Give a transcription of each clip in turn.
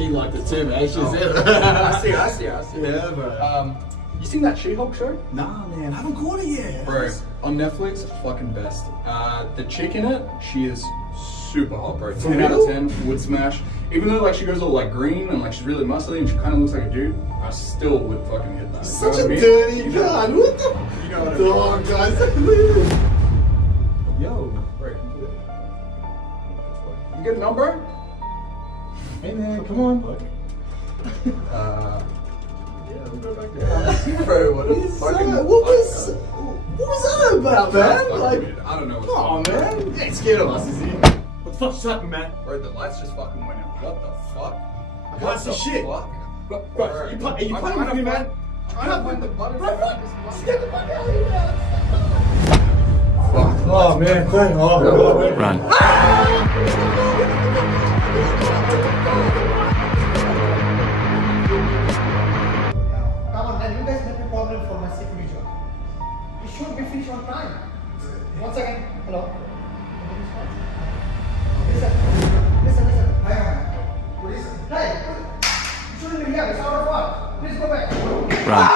she liked it too, man. She said I see. Yeah, bro. You seen that She-Hulk show? Nah, man. I haven't caught it yet. Bro, on Netflix, fucking best. The chick in it, she is super hot, bro. 10 out of 10, would smash. Even though like she goes all like green and like she's really muscly and she kind of looks like a dude, I still would fucking hit that. Such a dirty god. What the? You know what I mean? Dog, guys. Yo. Bro, you get a number? Hey, man. Come on. Yeah, we'll go back there. Bro, what the fucking... What was that about, man? Like, I don't know what's oh, going on. man. You ain't scared of us, is he? What the fuck's happening, man? Bro, the lights just fucking went out. What the fuck? I can't see shit. Fuck? Bro, are you playing with me, man? I'm not putting the buttons Bro, on. just get the fuck out of here, man. Fuck. Oh, man. Run. Come on, then you guys make a problem for my security job. You should be finished on time. 1 second. Hello. Listen. Listen. Hey, you shouldn't be here. It's out of work. Please go back. Run.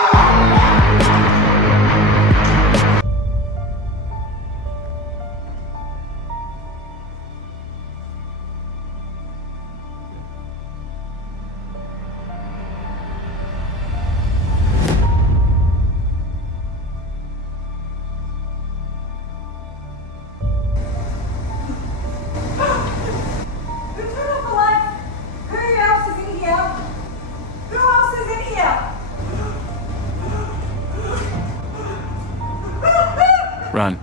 Run.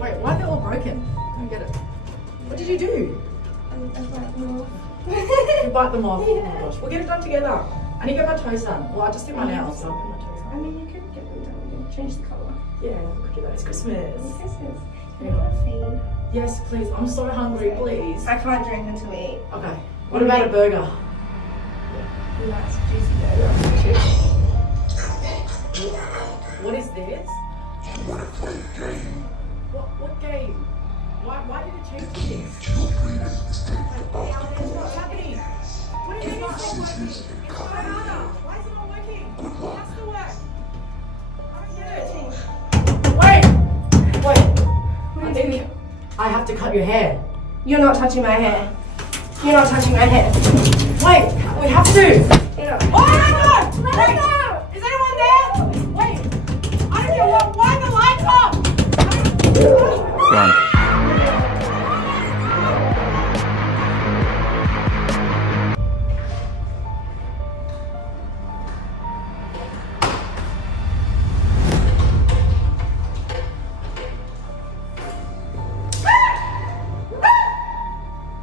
Wait, why are they all broken? I don't get it. What did you do? You bite them off? Oh my gosh. We'll get it done together. I need to get my toes done. Well, I just did my nails, so I'll get my toes I done. mean, you could get them done. You can change the colour. Yeah, we could do that. It's Christmas. Christmas. Can you want a feed? Yes, please. I'm so hungry, please. I can't drink until we eat. Okay. What about a burger? Nice, juicy burger. What is this? What game? Why did it change to this? What's happening? What is not working? It's so harder. Why is it not working? It has to work. I don't get it. Wait. I think I have to cut your hair. You're not touching my hair. You're not touching my hair. Wait, we have to. Yeah. Oh my god! Let it go! Is anyone there? Wait. I don't get what. Why are the lights off? Run.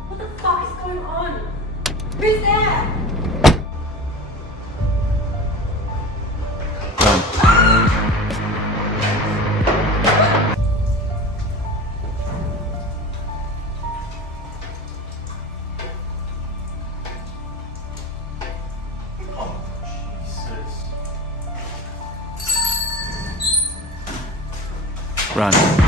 What the fuck is going on? Who's there? Run.